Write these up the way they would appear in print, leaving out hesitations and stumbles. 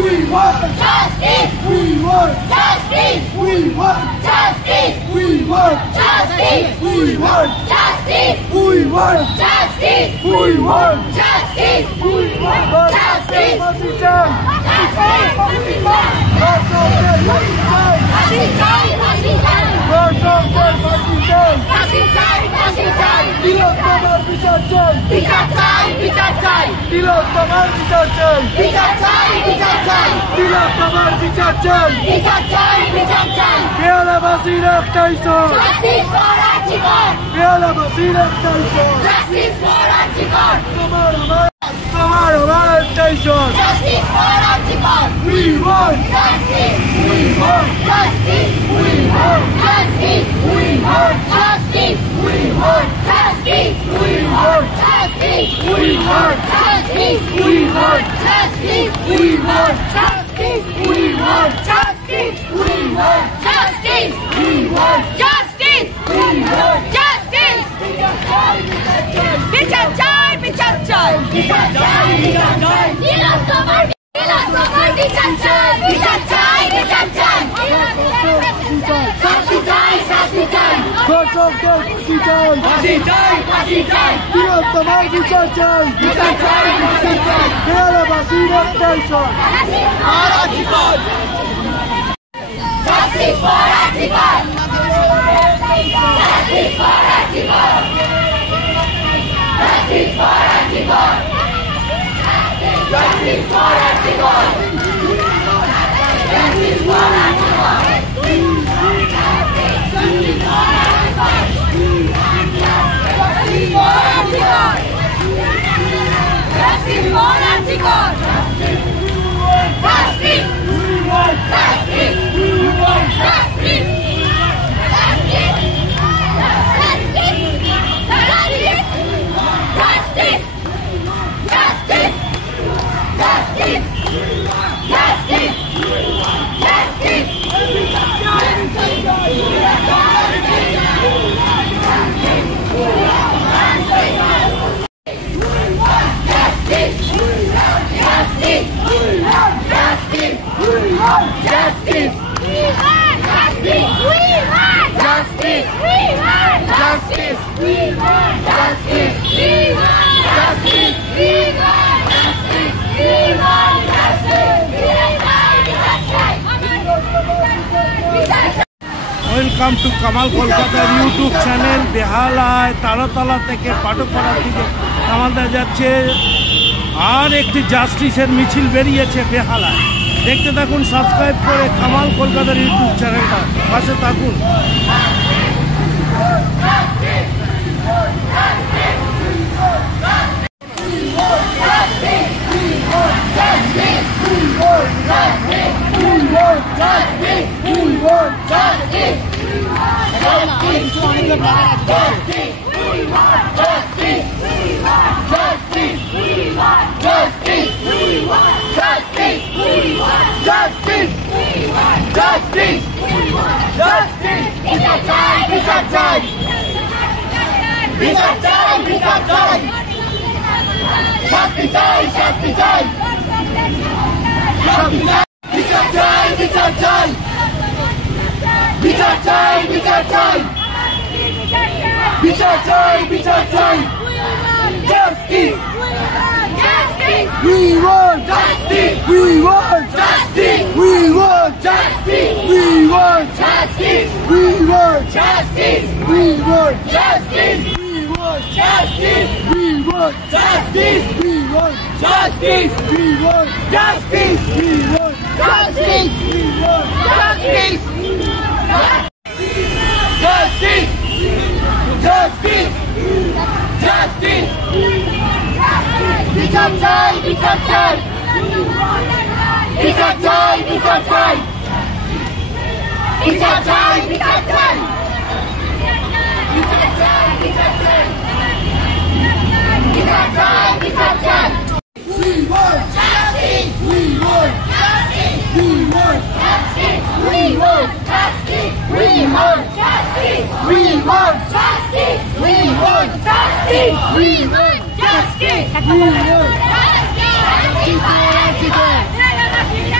We want justice. We want Justice. We want Justice. We want Justice. We want Justice. We want Justice. We want Justice. We want Justice. ফাঁসি চাই দর্শকদের ফাঁসি চাই ফাঁসি চাই, ফাঁসি চাই, দর্শকদের ফাঁসি চাই ফাঁসি চাই, ফাঁসি চাই, তিলোত্তমার বিচার চাই বিচার চাই, বিচার চাই, তিলোত্তমার বিচার চাই বিচার চাই, বিচার চাই, তিলোত্তমার বিচার চাই বিচার চাই, বিচার চাই, পেয়ালাবাসীর একটাই সর জাস্টিস ফর আর্জিকর, পেয়ালাবাসীর একটাই সর জাস্টিস ফর আর্জিকর, তোমার আমার একটাই সর justice for RG Kar, We want justice, We want justice, We want justice, We want justice, We want justice, We want justice, We want justice, We want justice, We want justice, We want justice, We want justice, We want justice, We want justice. বিচার চাই, বিচার চাই, বিচার চাই বিচার চাই তিলোত্তমার বিচার চাই, বিচার চাই, বিচার চাই, শাস্তি চাই, শাস্তি চাই, দর্শকদের ফাঁসি চাই ফাঁসি চাই, ফাঁসি চাই, তিলোত্তমার বিচার চাই বিচার চাই, বিচার চাই, পেয়ালাবাসীর একটাই সর আর RG Kar, justice for RG Kar, justice for RG Kar, justice for RG Kar, justice for RG Kar, justice for RG Kar, justice for RG Kar, justice, justice, justice, justice, justice, justice, justice, justice, justice, welcome to Kamal কলকাতার ইউটিউব চ্যানেল। বেহালায় তারাতলা থেকে পাটকপাড়ার দিকে কামালদা যাচ্ছে, আর একটি জাস্টিসের মিছিল বেরিয়েছে বেহালায়। দেখতে থাকুন, সাবস্ক্রাইব করে কামাল কলকাতার ইউটিউব চ্যানেলটা পাশে থাকুন। We want justice. We want justice. We want justice. We want justice. We want justice. We want justice. We want justice. We want justice. We want justice. We want justice. We want justice. We want justice. Justice. Justice. Justice. বিচার চাই, বিচার চাই, বিচার চাই, বিচার চাই, বিচার চাই, বিচার চাই, বিচার চাই, বিচার চাই, বিচার চাই, বিচার চাই। We want justice. We want justice. We want justice. We want justice. We want justice. We want justice. We want justice. We want justice. We want justice.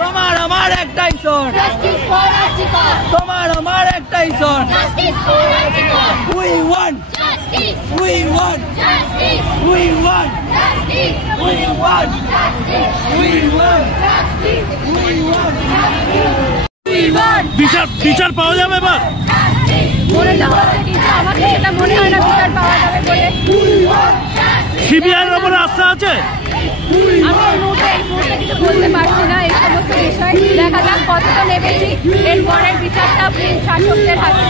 তোমার আমার একটাই স্বর, তোমার আমার একটাই স্বর। We want justice. We want justice. We want justice. We want justice. We want justice. We want justice. We want বিচার পাওয়া যাবে এবার? মনে হচ্ছে কিন্তু আমাকে সেটা মনে হয় না বিচার পাওয়া যাবে বলে। সিবিআইয়ের উপরে আস্থা আছে? আমি এই মুহূর্তে কিছু বলতে পারছি না এই সমস্ত বিষয়। দেখা যাক কতটা নেমেছি, এরপরের বিচারটা শাসকদের হাতে।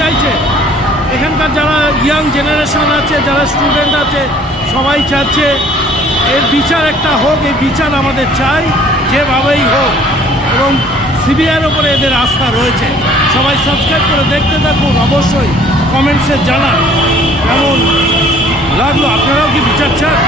চাইছে, এখানকার যারা ইয়াং জেনারেশন আছে, যারা স্টুডেন্ট আছে, সবাই চাচ্ছে এর বিচার একটা হোক। এই বিচার আমাদের চাই যেভাবেই হোক, এবং সিবিআইয়ের ওপরে এদের আস্থা রয়েছে। সবাই সাবস্ক্রাইব করে দেখতে থাকুন, অবশ্যই কমেন্টসে জানান কেমন লাগলো, আপনারাও কি বিচার চান?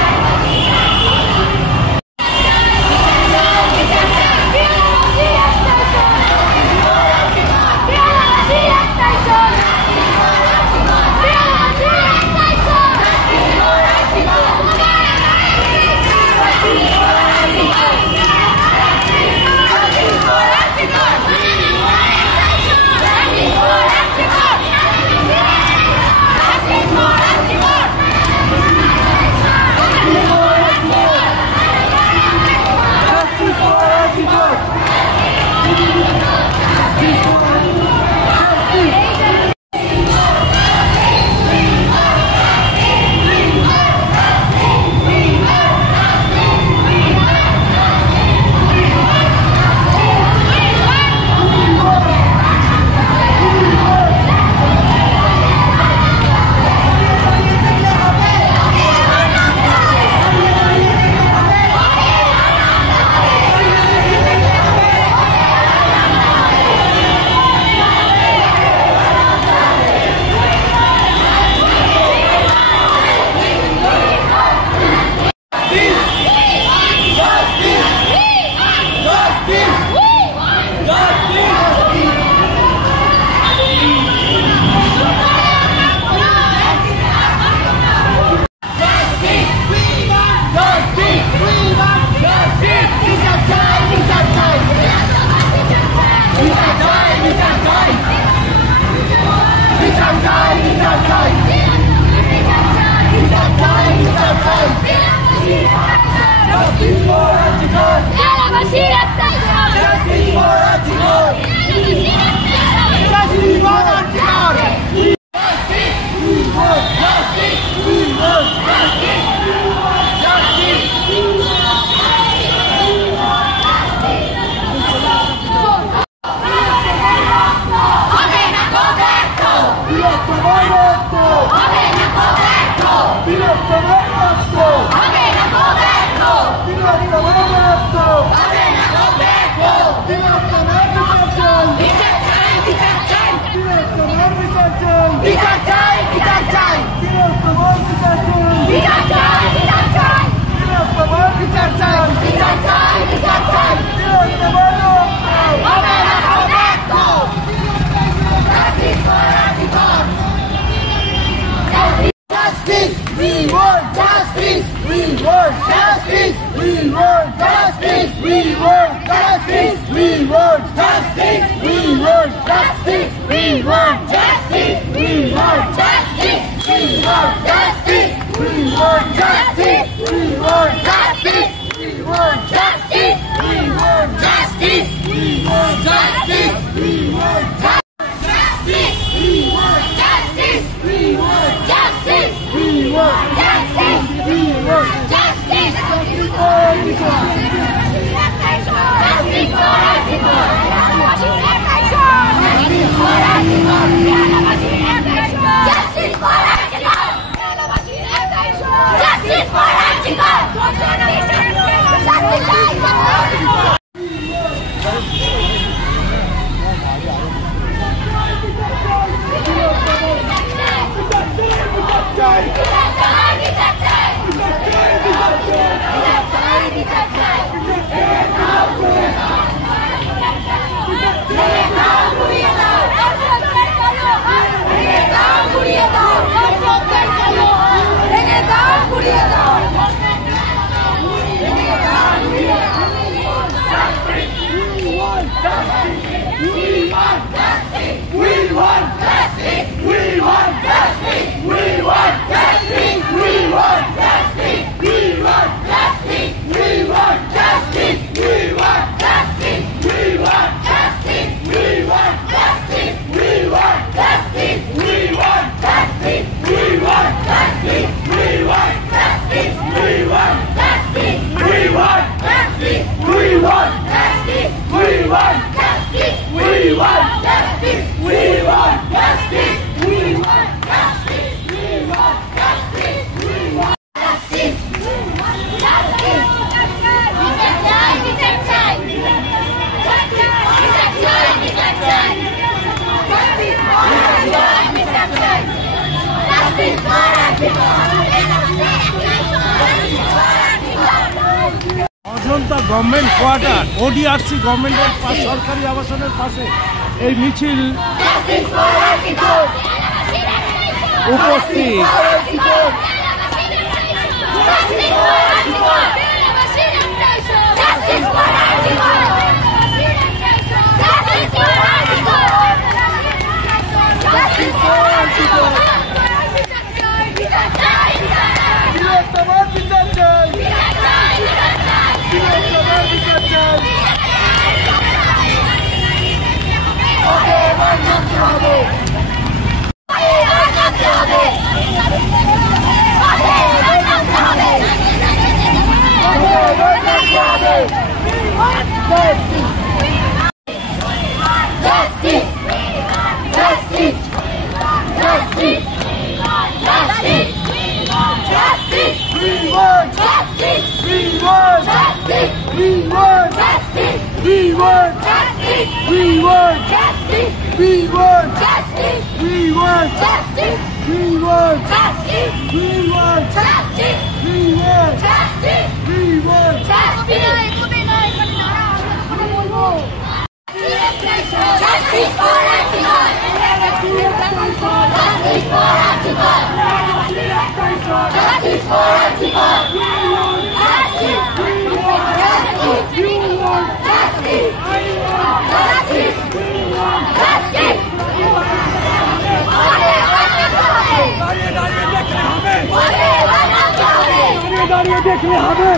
We want justice! Ajanta government quarter ওডিআরসি গভর্নমেন্টের সরকারি আবাসনের পাশে এই মিছিল উপস্থিত। দেখলে হবে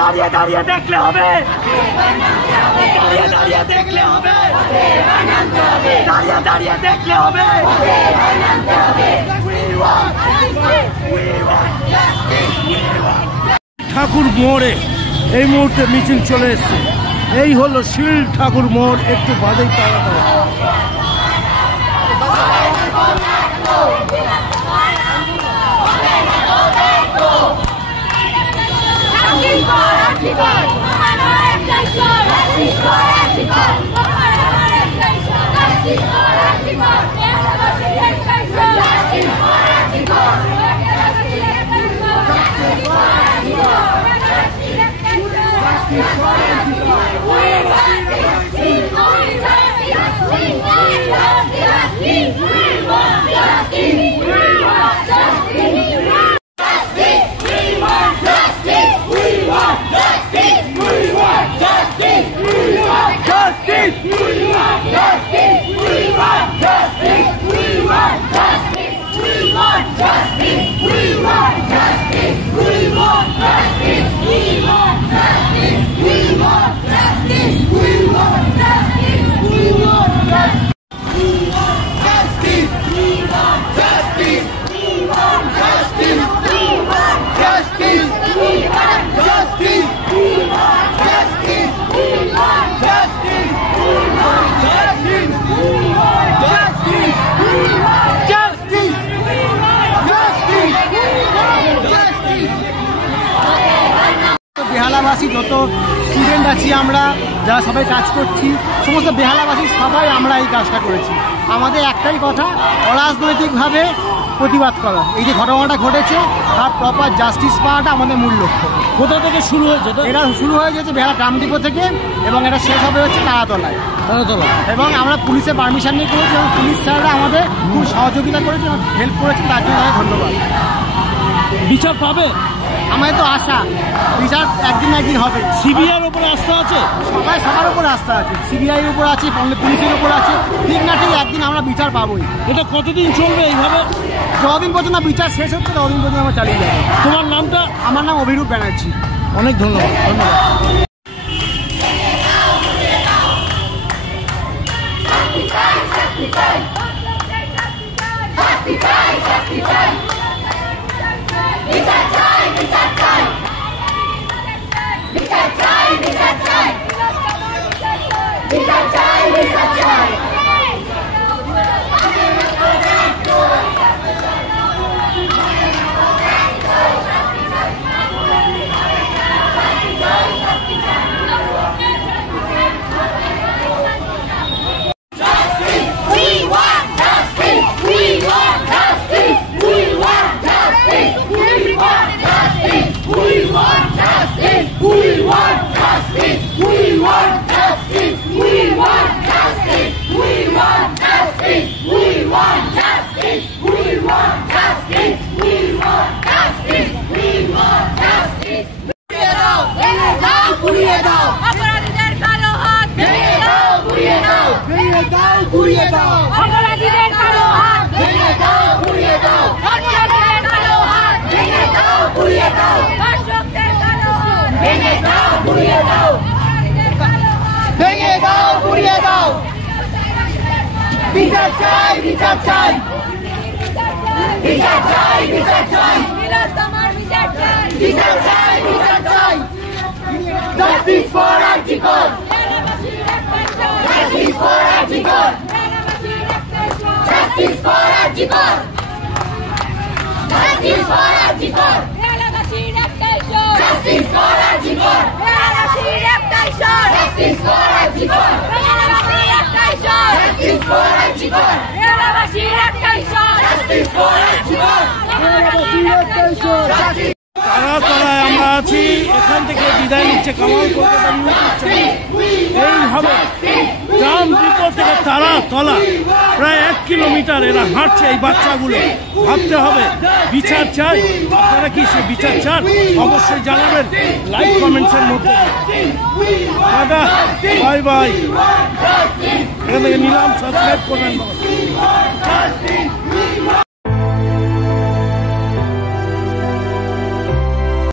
দাঁড়িয়ে দাঁড়িয়ে দেখলে হবে, দাঁড়িয়ে দাঁড়িয়ে দেখলে হবে, দাঁড়িয়ে দাঁড়িয়ে দেখলে হবে। ঠাকুর মোড়ে এই মুহূর্তে মিছিল চলে এসছে। এই হলো শিল ঠাকুর মোড়, একটু বাদেই তারা We want justice! বেহালাবাসী যত স্টুডেন্ট আছি আমরা যারা সবাই কাজ করছি, সমস্ত বেহালাবাসী সবাই আমরা এই কাজটা করেছি। আমাদের একটাই কথা, অরাজনৈতিকভাবে প্রতিবাদ করা। এই যে ঘটনাটা ঘটেছে তার প্রপার জাস্টিস পাওয়াটা আমাদের মূল লক্ষ্য। কোথা থেকে শুরু হয়েছে? এটা শুরু হয়ে গেছে বেহালা ট্রাম ডিপো থেকে এবং এটা শেষ হবে হচ্ছে তারাতলায়। এবং আমরা পুলিশের পারমিশন নিয়ে করেছি এবং পুলিশ স্যাররা আমাদের খুব সহযোগিতা করেছে, হেল্প করেছেন, তার জন্য তাদের ধন্যবাদ। বিচার পাবে আমাদের তো আশা, বিচার একদিন না একদিন হবে। সিবিআইয়ের উপরে আস্থা আছে? সবার উপর আস্থা আছে, সিবিআইয়ের উপর আছে, পুলিশের উপর আছে। ঠিক না ঠিক একদিন আমরা বিচার পাবোই। এটা কতদিন চলবে এইভাবে? যতদিন পর্যন্ত বিচার শেষ হচ্ছে ততদিন পর্যন্ত আমরা চালিয়ে যাবো। তোমার নামটা? আমার নাম অভিরূপ ব্যানার্জি। অনেক ধন্যবাদ। বিচার চাই, বিচার চাই, বিচার চাই, বিচার চাই, বিচার চাই, বিচার চাই। Justice for Archicor, justice for Archicor, justice for Archicor, justice for Archicor, justice for Archicor, justice for Archicor, justice for Archicor, justice for Archicor. তারাতলায় আমরা আছি, এখান থেকে বিদায় নিচ্ছে কামাল কলকাতা ইউটিউব চ্যানেল। এইভাবে ট্রাম ডিপো থেকে তারাতলা প্রায় 1 কিলোমিটার এরা হাঁটছে। এই বাচ্চাগুলো ভাবতে হবে, বিচার চাই। আপনারা কি সে বিচার চান? অবশ্যই জানাবেন লাইক কমেন্টসের মধ্যে। দাদা বাই বাই, এখান থেকে নিলাম, সাবস্ক্রাইব করবেন।